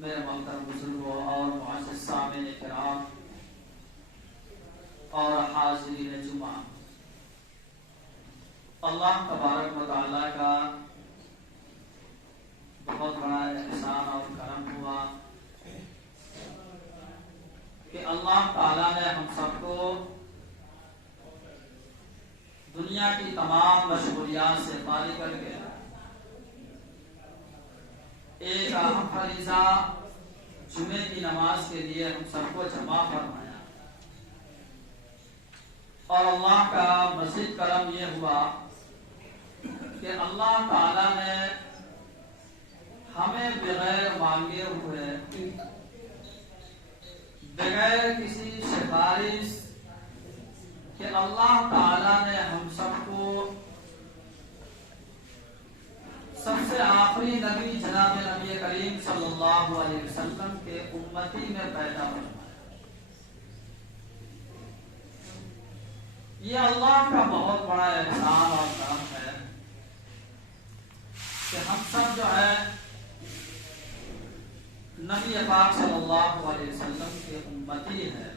मेरे मोहतरम बुजुर्गों और मुअज़्ज़िज़ सामिईन किराम और हाज़िरीन जुमा, अल्लाह तबारक व तआला का बहुत बड़ा एहसान और करम हुआ कि अल्लाह ताला ने हम सबको दुनिया की तमाम मशगूलियात से फारिग करके एक अहम फरीज़ा जुमे की नमाज के लिए हम सबको जमा फरमाया। और अल्लाह का मज़ीद करम यह हुआ कि अल्लाह ताला ने हमें बगैर मांगे हुए, बगैर किसी सिफारिश के अल्लाह ताला ने हम सबको सबसे आखिरी नबी जनाब नबी करीम सल्लल्लाहु अलैहि वसल्लम के उम्मती में पैदा फरमाया। ये अल्लाह का बहुत बड़ा एहसान और करम है कि हम सब जो है नबी पाक सल्लल्लाहु अलैहि वसल्लम के उम्मती है,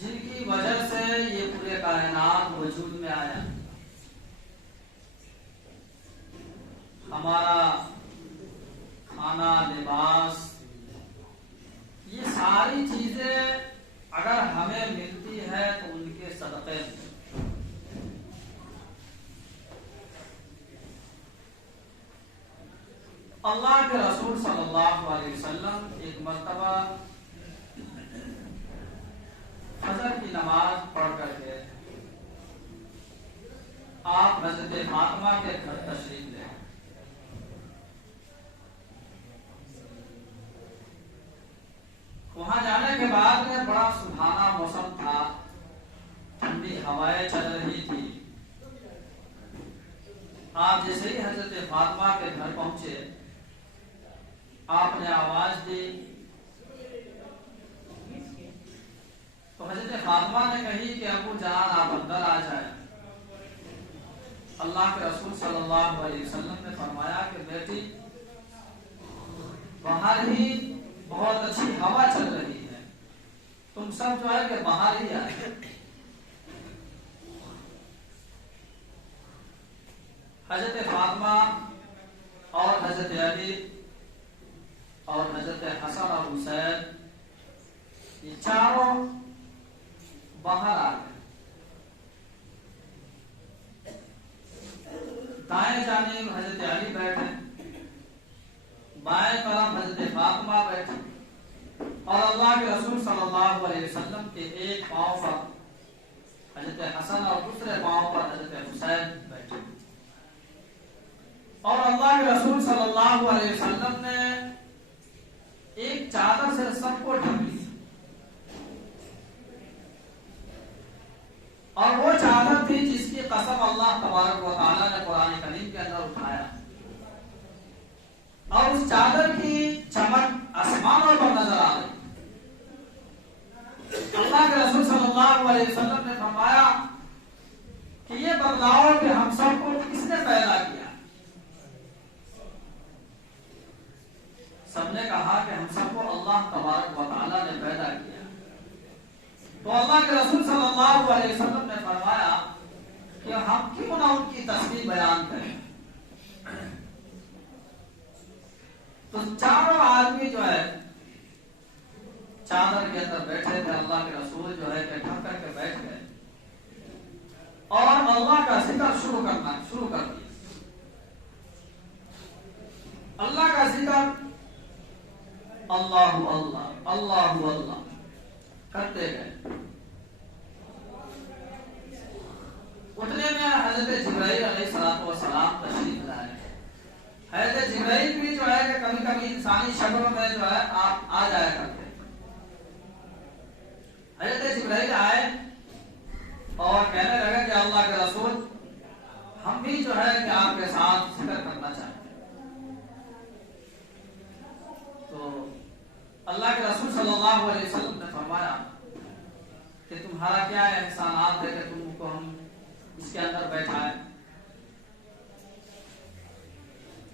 जिनकी वजह से ये पूरे कायनात वजूद में आया। हमारा खाना, लिबास, ये सारी चीजें अगर हमें मिलती है तो उनके सदक़े में। अल्लाह के रसूल सल्लल्लाहु अलैहि वसल्लम एक मर्तबा फजर की नमाज पढ़ करके आप हज़रत फातिमा के घर तशरीफ ले। वहां जाने के बाद में बड़ा सुहाना मौसम था, ठंडी हवाएं चल रही थी। आप जैसे ही हज़रत फातिमा के घर पहुंचे, आपने आवाज दी तो हज़रत फातिमा ने कही कि अबू जान आप अंदर आ जाए। अल्लाह के रसूल सल्लल्लाहु अलैहि वसल्लम ने फरमाया कि बेटी, बाहर ही बहुत अच्छी हवा चल रही है, तुम सब जो है कि बाहर ही आए। हज़रत फातिमा और हज़रत अली और हज़रत हसन और हुसैन ये चारों बाहर आ गए। दाएं जानिब हज़रत अली बैठे, बाएं तरफ हज़रत फातिमा बैठी और अल्लाह के रसूल सल्लल्लाहु अलैहि वसल्लम के एक पांव पर हज़रत हसन और दूसरे पांव पर हज़रत हुसैन बैठे। और अल्लाह के रसूल सल्लल्लाहु अलैहि वसल्लम ने एक चादर से सबको ढक लिया। और वो चादर थी जिसकी कसम अल्लाह तबारक व तआला ने कुरान करीम के अंदर उठाया। और उस चादर की चमक आसमानों पर नजर आ रही। अल्लाह के रसूल सल्लल्लाहु अलैहि वसल्लम ने फरमाया कि ये बदलाव अल्लाह का जिक्र शुरू कर दिया। अल्लाह का जिक्र अल्लाहु अल्लाह अल्लाहु अल्लाह करते गए। उतने में हजरत जिब्राइल अलैहिस्सलातु वस्सलाम तशरीफ लाए। हजरत जिब्राइल भी जो है कि कभी कभी इंसानी शक्लों में जो है आप आ जाया करते। हजरत जिब्राइल आए और कहने लगे कि अल्लाह के रसूल, हम भी जो है कि आपके साथ जिक्र करना चाहते हैं। तो अल्लाह के रसूल सल्लल्लाहु अलैहि वसल्लम ने फरमाया कि तुम्हारा क्या एहसानात है कि तुमको हम इसके अंदर बैठाए।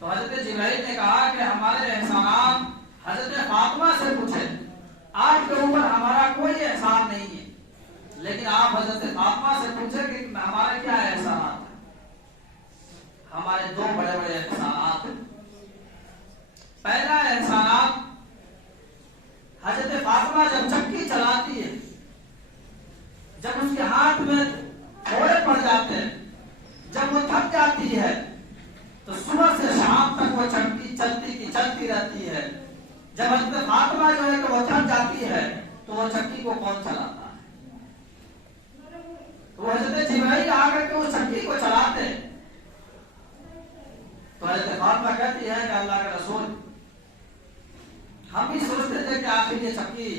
तो हजरत जिब्राइल ने कहा कि हमारे एहसानात हजरत फातिमा से पूछे, आपके ऊपर हमारा कोई एहसान नहीं है, लेकिन आप हजरत फातिमा से पूछे कि हमारे क्या एहसानात है। हमारे दो बड़े बड़े एहसानात हैं। पहला एहसानात, हजरत फातिमा जब चक्की चलाती है, जब उसके हाथ में फोड़े पड़ जाते हैं, जब वो थक जाती है, तो सुबह से शाम तक वो चक्की चलती रहती है। जब हजरत फातिमा जो है कि वो थक जाती है, तो वो चक्की को कौन चलाता है? तो हजरत जिब्राइल आकर के उस चक्की को चलाते। तो हजरत फातिमा कहती है कि अल्लाह के रसूल, हम भी सोचते थे कि आखिर ये चक्की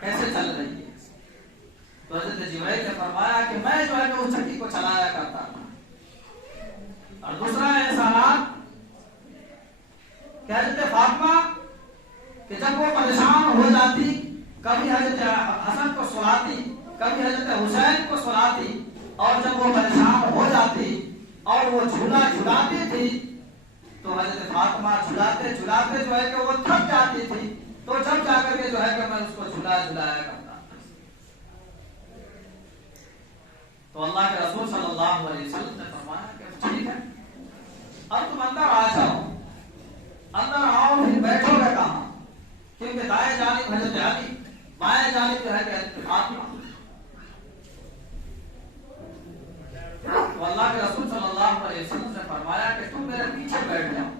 कैसे चल रही है। तो हजरत जिब्राइल ने फरमाया कि मैं जो है कि उस चक्की को चलाया करता था। और दूसरा एहसानात, हजरत फातिमा कि जब वो परेशान हो जाती, कभी हजरत हसन को सुलाती, कभी हजरत हुसैन को सुलाती, और जब वो परेशान हो जाती और वो झूला झुलाती थी, तो हजरत फातिमा झुलाते झुलाते जो है कि वो थक जाती थी। तो जब जाकर के जो है कि मैं उसको झुलाया करता। तो अल्लाह के रसूल सल्लल्लाहु अलैहि वसल्लम ने फरमाया कि ठीक है, अब तुम अंदर आ जाओ। अंदर आओ, फिर बैठोगे कहाँ? क्योंकि दाएं जानिब हजरत अली, बाएं जानिब जो है कि फातिमा। तो अल्लाह के रसूल सल्लल्लाहु अलैहि वसल्लम ने फरमाया कि तुम मेरे पीछे बैठ जाओ।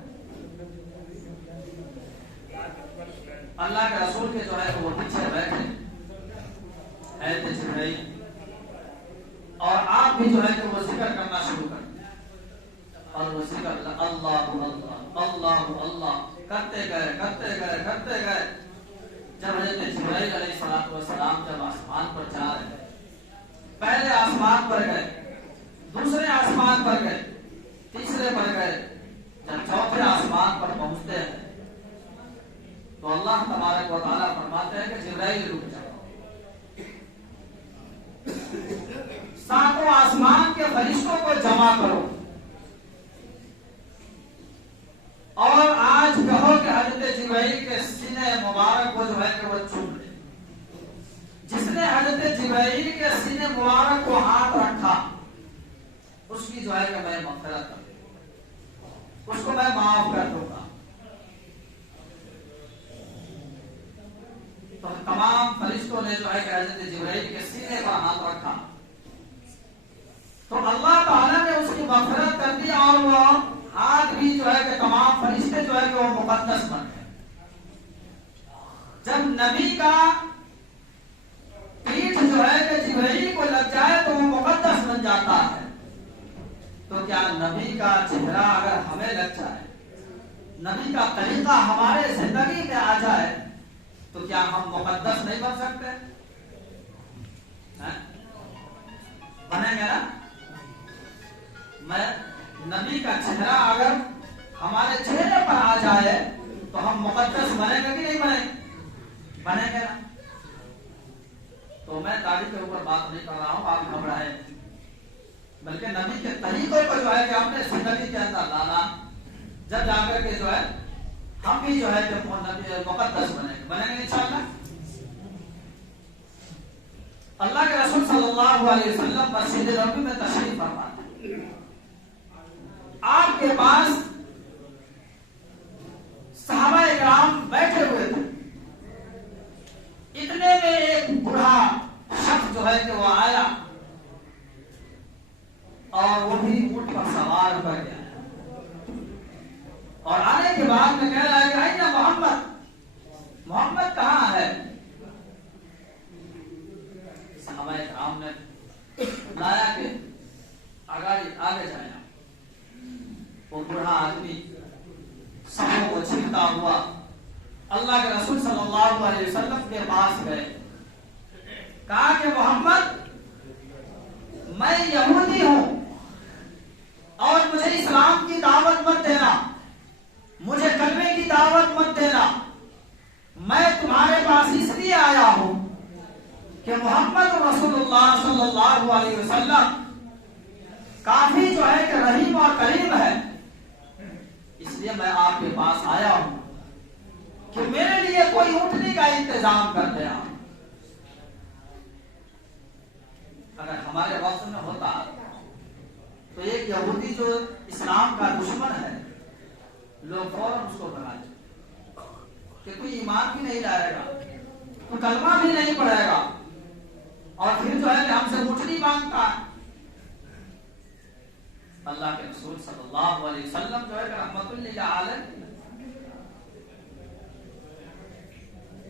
अल्लाह के रसूल के जो है वो पीछे बैठे हजरत जिब्राइल, और आप भी जो है कि वो जिक्र करना शुरू कर दिया। और वो जिक्र अल्लाहु अल्लाह अल्लाहु अल्लाह करते गए। जब हजरत जिब्राइल अलैहिस्सलातु वस्सलाम जब आसमान पर जा रहे, पहले आसमान पर गए, दूसरे आसमान पर गए, तीसरे पर गए, जब चौथे आसमान पर पहुंचते हैं, तो अल्लाह तबारक व तआला फरमाते हैं कि जिब्राइल रुक जाओ। सातों आसमान के फरिश्तों को जमा करो और आज कहो कि हजरत जिब्राइल के सीने मुबारक को जो है कि वो चूम ले। जिसने हजरत जिब्राइल के सीने मुबारक को हाथ रखा, उसकी जो है कि मैं मग़फ़िरत कर दूंगा, उसको मैं माफ कर दूंगा। तो तमाम फरिश्तों ने जो है कि हजरत जिब्राइल के सीने पर हाथ रखा, तो अल्लाह ताला ने उसकी मग़फ़िरत कर दी, और वो हाथ भी जो है कि तमाम फरिश्ते जो है कि वो मुक़द्दस बन गए। जब नबी का पीठ जो है कि जिब्राइल को लग जाए तो वो मुक़द्दस बन जाता है, तो क्या नबी का चेहरा अगर हमें लग जाए, नबी का तरीका हमारे जिंदगी में आ जाए, तो क्या हम मुक़द्दस नहीं बन सकते? बनेंगे ना? मैं नबी का चेहरा अगर हमारे चेहरे पर आ जाए तो हम मुक़द्दस बनेंगे कि नहीं बनेंगे? बनेंगे ना? तो मैं दाढ़ी के ऊपर बात नहीं कर रहा हूँ, आप घबराए, बल्कि नबी के तरीकों को जो है कि अपने जिंदगी के अंदर लाना, जब जाकर के जो है हम भी जो है कि मुक़द्दस बनेंगे इंशाअल्लाह। अल्लाह के रसूल सल्लल्लाहु अलैहि वसल्लम मस्जिद नबवी में तशरीफ फरमाते हैं। आपके पास सहाबाए किराम बैठे हुए थे। इतने में एक बूढ़ा शख्स जो है कि वो आया और वो भी ऊंट पर सवार होकर गया। और आने के बाद में कह रहा है कि आई ना मोहम्मद, मोहम्मद कहाँ है? सहाबाए किराम ने बुलाया कि आगे जाया। वो बूढ़ा आदमी सबों को छीनता हुआ अल्लाह के रसूल सल्लल्लाहु अलैहि वसल्लम के पास गए। कहा कि मोहम्मद, मैं यहूदी हूं और मुझे इस्लाम की दावत मत देना, मुझे कलमे की दावत मत देना। मैं तुम्हारे पास इसलिए आया हूं कि मोहम्मद रसूलुल्लाह सल्लल्लाहु अलैहि वसल्लम काफी जो है कि रहीम और करीम है, इसलिए मैं आपके पास आया हूं कि मेरे लिए कोई ऊँटनी का इंतजाम कर दे। अगर हमारे वक्त में होता तो एक यहूदी जो इस्लाम का दुश्मन है, लोग फौरन उसको भगा देते कि कोई ईमान भी नहीं लाएगा, कोई कलमा भी नहीं पढ़ेगा और फिर जो है हमसे ऊँटनी मांगता है। अल्लाह के रसूल सल्लल्लाहु अलैहि वसल्लम जो है रहमतुल लिल आलमीन,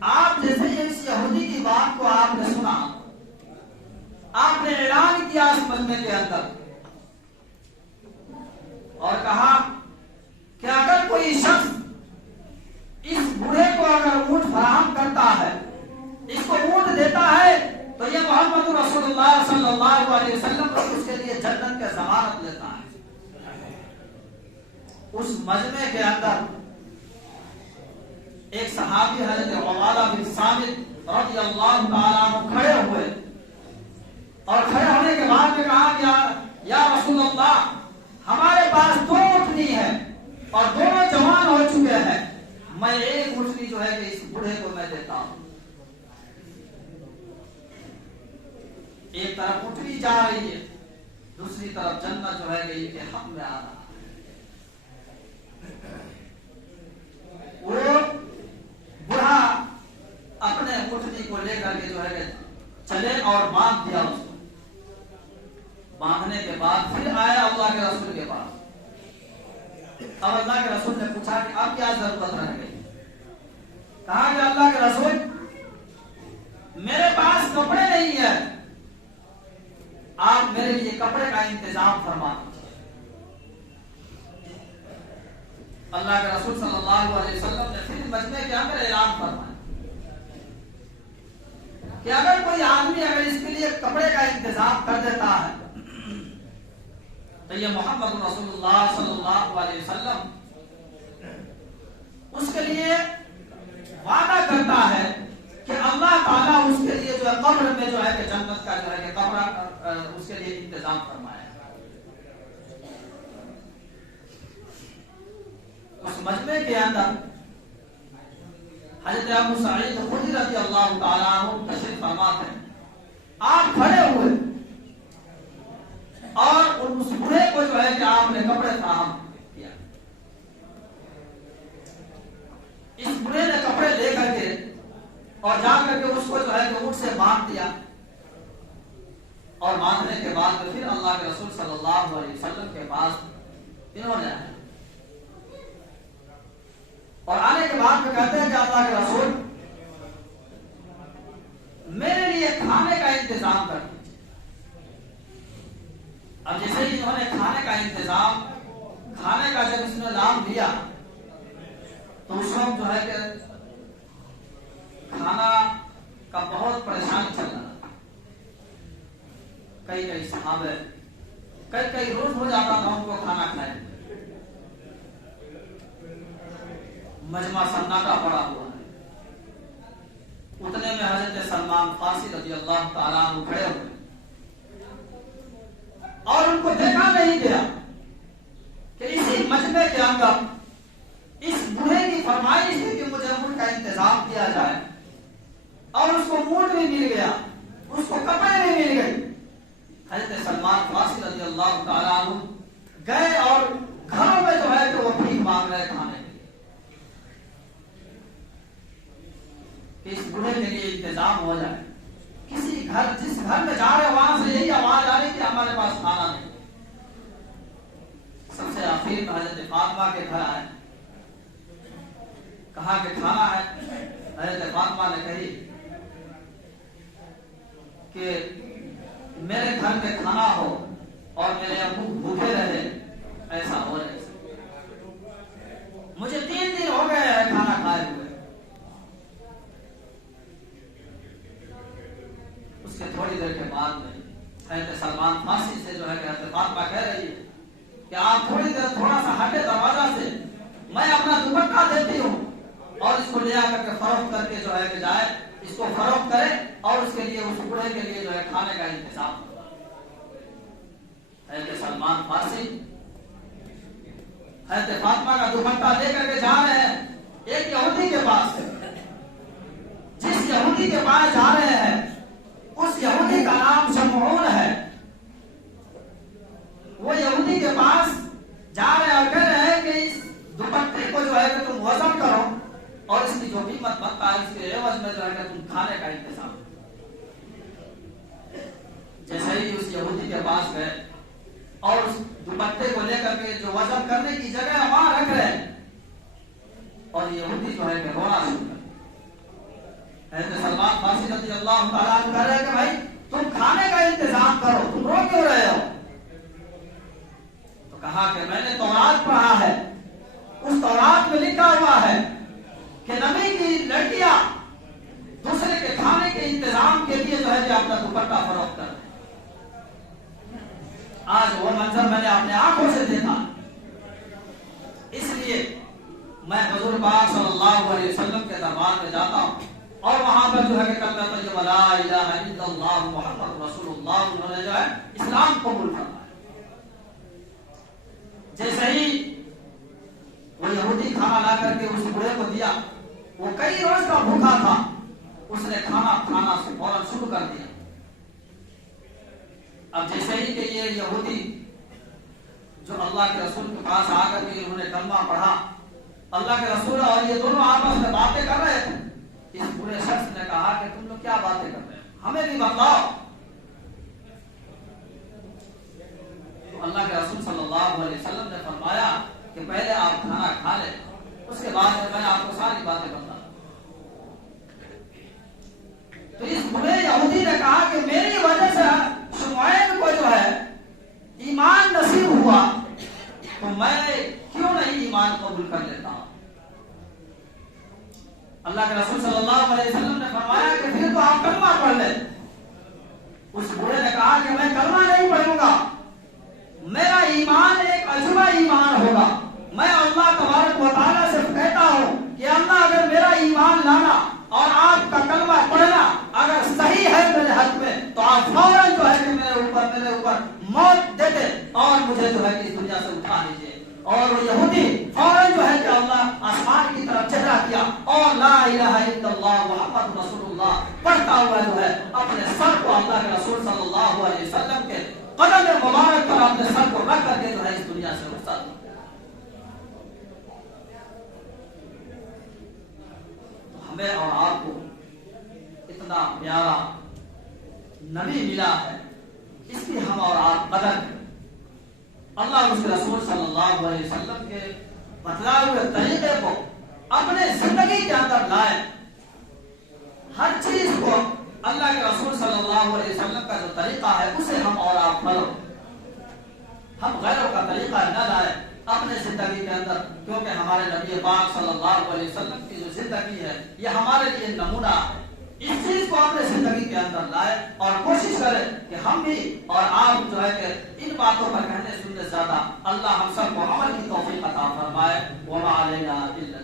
आप जैसे इस यहूदी की बात को आपने सुना, आपने ऐलान किया इस मजमे के अंदर और कहा कि अगर कोई शख्स इस बूढ़े को अगर ऊँट फराहम करता है, इसको ऊँट देता है, तो ये मोहम्मद रसूलुल्लाह सल्लल्लाहु अलैहि वसल्लम उसके लिए जन्नत के जमानत लेता है। उस मजमे के अंदर एक सहाबी हजरत उबादा बिन सामित रज़ियल्लाहु ताला अन्हु खड़े हुए और खड़े होने के बाद में कहा कि या रसूलल्लाह, हमारे पास दो ऊँटनी है और दोनों जवान हो चुके हैं, मैं एक ऊँटनी जो है कि इस बूढ़े को मैं देता हूं। एक तरफ ऊँटनी जा रही है, दूसरी तरफ जन्नत जो है कि इनके हक में आ रहा है। वो बूढ़ा अपने ऊँटनी को लेकर के जो है कि चले और बांध दिया उसको। बांधने के बाद फिर आया अल्लाह के रसूल के पास। अब अल्लाह के रसूल ने पूछा कि अब क्या जरूरत रह गई? कहा कि अल्लाह के रसूल, मेरे पास कपड़े नहीं है, आप मेरे लिए कपड़े का इंतजाम फरमा दीजिए। अल्लाह के रसूल सल्लल्लाहु अलैहि वसल्लम ने फिर मजमे के अंदर ऐलान फरमाया कि अगर कोई आदमी अगर इसके लिए कपड़े का इंतजाम कर देता है तो ये मोहम्मद रसूलुल्लाह सल्लल्लाहु अलैहि वसल्लम उसके लिए वादा करता है कि अल्लाह ताला उसके लिए जो है कब्र में जो है कि जन्नत का जो है कि कब्र उसके लिए इंतजाम फरमाया। उस मजमे के अंदर हजरत अबू सईद खुदरी रज़ियल्लाहु ताला अन्हु तशरीफ फरमाते हैं। आप खड़े हुए और उस बूढ़े को जो है कि आपने कपड़े फराहम किया। इस बूढ़े ने कपड़े लेकर के और जाकर के उसको जो है कि ऊँट से बांध दिया और बांधने के बाद फिर अल्लाह के रसूल सल्लल्लाहु अलैहि वसल्लम के पास इन्होंने आया और आने के बाद में कहते हैं कि अल्लाह के रसूल, मेरे लिए खाने का इंतजाम कर दीजिए। अब जैसे ही इन्होंने खाने का इंतजाम, खाने का जब इसने नाम दिया तो उस वक्त जो है कि खाना का बहुत परेशानी चल रहा था। कई सहाबे कई रोज हो जाता था उनको खाना खाए, मजमा सन्नाटा पड़ा हुआ है। उतने में हजरत सलमान फारसी रज़ियल्लाहु ताला अन्हु खड़े हुए और उनको देखा नहीं गया कि इसी मजमे के अंदर इस बूढ़े की फरमाइश है कि मुझे ऊँट का इंतजाम किया जाए और उसको ऊँट भी मिल गया, उसको कपड़े भी मिल गए। हजरत सलमान फारसी रज़ियल्लाहु ताला अन्हु गए और घरों में जो है कि वो भीख मांग रहे खाने के लिए, इस बूढ़े के लिए इंतजाम हो जाए। किसी घर, जिस घर में जा रहे वहां से यही आवाज आ रही कि हमारे पास खाना नहीं। आखिर में हजरत फातिमा के घर आए, कहा कि खाना है। हजरत फातिमा ने कही कि मेरे घर में खाना हो और मेरे अब्बू भूखे रहे, ऐसा हो रहे। मुझे 3 दिन हो गए हैं खाना खाए हुए। उसके थोड़ी देर के बाद में हजरत सलमान फारसी से जो है कि हजरत फातिमा कह रही है कि आप थोड़ी देर थोड़ा सा हटे दरवाजा से, मैं अपना दुपट्टा देती हूँ और इसको ले आकर के फरोख्त करके जो है कि जाए, इसको फरोख्त करे और उसके लिए उस बूढ़े के लिए जो है खाने का इंतजाम। हजरत सलमान फारसी हजरत फातिमा का दुपट्टा लेकर के जा रहे हैं एक यहूदी के पास। जिस यहूदी के पास जा रहे हैं उस यहूदी का नाम शमऊन है। वो यहूदी के पास जा रहे हैं और कह रहे हैं कि इस दुपट्टे को जो है कि तुम वजन करो और इसकी जो कीमत बनता है उसके एवज में जो है कि तुम खाने का इंतजाम। जैसे ही उस यहूदी के पास गए और उस दुपट्टे को लेकर के जो वजन करने की जगह वहां रख रहे हैं और यहूदी जो है कि रोना शुरू कर। हजरत सलमान फारसी रज़ी अल्लाह तआला अन्हु कह रहे हैं कि भाई तुम खाने का इंतजाम करो, तुम रो क्यों रहे हो? तो कहा कि मैंने तौरात पढ़ा है, उस तौरात में लिखा हुआ है कि नबी की लड़कियां दूसरे के खाने के इंतजाम के लिए जो है कि अपना दुपट्टा फरोख्त कर। आज वो मंजर मैंने अपने आंखों से देखा, इसलिए मैं हुजूर पाक सल्लल्लाहु अलैहि वसल्लम के दरबार में जाता हूँ और वहां पर जो है कि कलमा तय्यबा ला इलाहा इल्लल्लाह मुहम्मद रसूलुल्लाह उन्होंने जो है इस्लाम कबूल करना है। जैसे ही वो यहूदी खाना ला करके उस बूढ़े को दिया, वो कई रोज का भूखा था, उसने खाना खाना फौरन शुरू कर दिया। अब जैसे ही कि ये यहूदी जो अल्लाह के रसूल के पास आकर के उन्होंने कलमा पढ़ा, अल्लाह के रसूल और ये दोनों आपस में बातें कर रहे थे। इस बुरे शख्स ने कहा कि तुम लोग क्या बातें कर रहे हो, हमें भी बताओ। तो अल्लाह के रसूल सल्लल्लाहु अलैहि वसल्लम ने फरमाया कि पहले आप खाना खा ले, उसके बाद मैं आपको सारी बातें बताऊं। तो इस बुरे यहूदी ने कहा कि मेरी वजह से शुमैन को जो है ईमान नसीब हुआ, तो मैं क्यों नहीं ईमान कबूल कर लेता हूं। अल्लाह के रसूल सल्लल्लाहु अलैहि वसल्लम ने फरमाया कि फिर तो आप कलमा पढ़ ले। उस बूढ़े ने कहा कि मैं कलमा नहीं पढ़ूंगा, मेरा ईमान एक अजूबा ईमान होगा। मैं अल्लाह तबारक व तआला से कहता हूं कि अल्लाह अगर मेरा ईमान लाना और आपका कलमा पढ़ना अगर सही है मेरे हक में, तो आप फौरन जो है कि मेरे ऊपर मौत दे दे और मुझे जो है कि इस दुनिया से उठा लीजिए। और वो यहूदी फौरन जो है कि अल्लाह आसमान की तरफ चेहरा किया और ला इलाहा इल्लल्लाह मुहम्मद रसूलुल्लाह पढ़ता हुआ जो है अपने सर को अल्लाह के रसूल सल्लल्लाहु अलैहि वसल्लम के कदम मुबारक पर अपने सर को रख करके जो है इस दुनिया से रुखसत। हमें और आपको इतना प्यारा नबी मिला है, इसकी हम और आप कदर करें। अल्लाह उसके रसूल सल्लल्लाहु अलैहि वसल्लम के बतलाए हुए तरीके को अपने जिंदगी के अंदर लाए। हर चीज को अल्लाह के रसूल सल्लल्लाहु अलैहि वसल्लम का जो तरीका है उसे हम और आप फॉलो। हम गैरों का तरीका न लाए अपने जिंदगी के अंदर, क्योंकि हमारे नबी पाक सल्लल्लाहु अलैहि वसल्लम की जो जिंदगी है ये हमारे लिए नमूना है। इस चीज को अपने जिंदगी के अंदर लाए और कोशिश करें कि हम भी और आप जो है कि इन बातों पर कहने सुनने से ज्यादा अल्लाह हम सबको अमल की तौफीक अता फरमाए। वमा अलैना इल्ला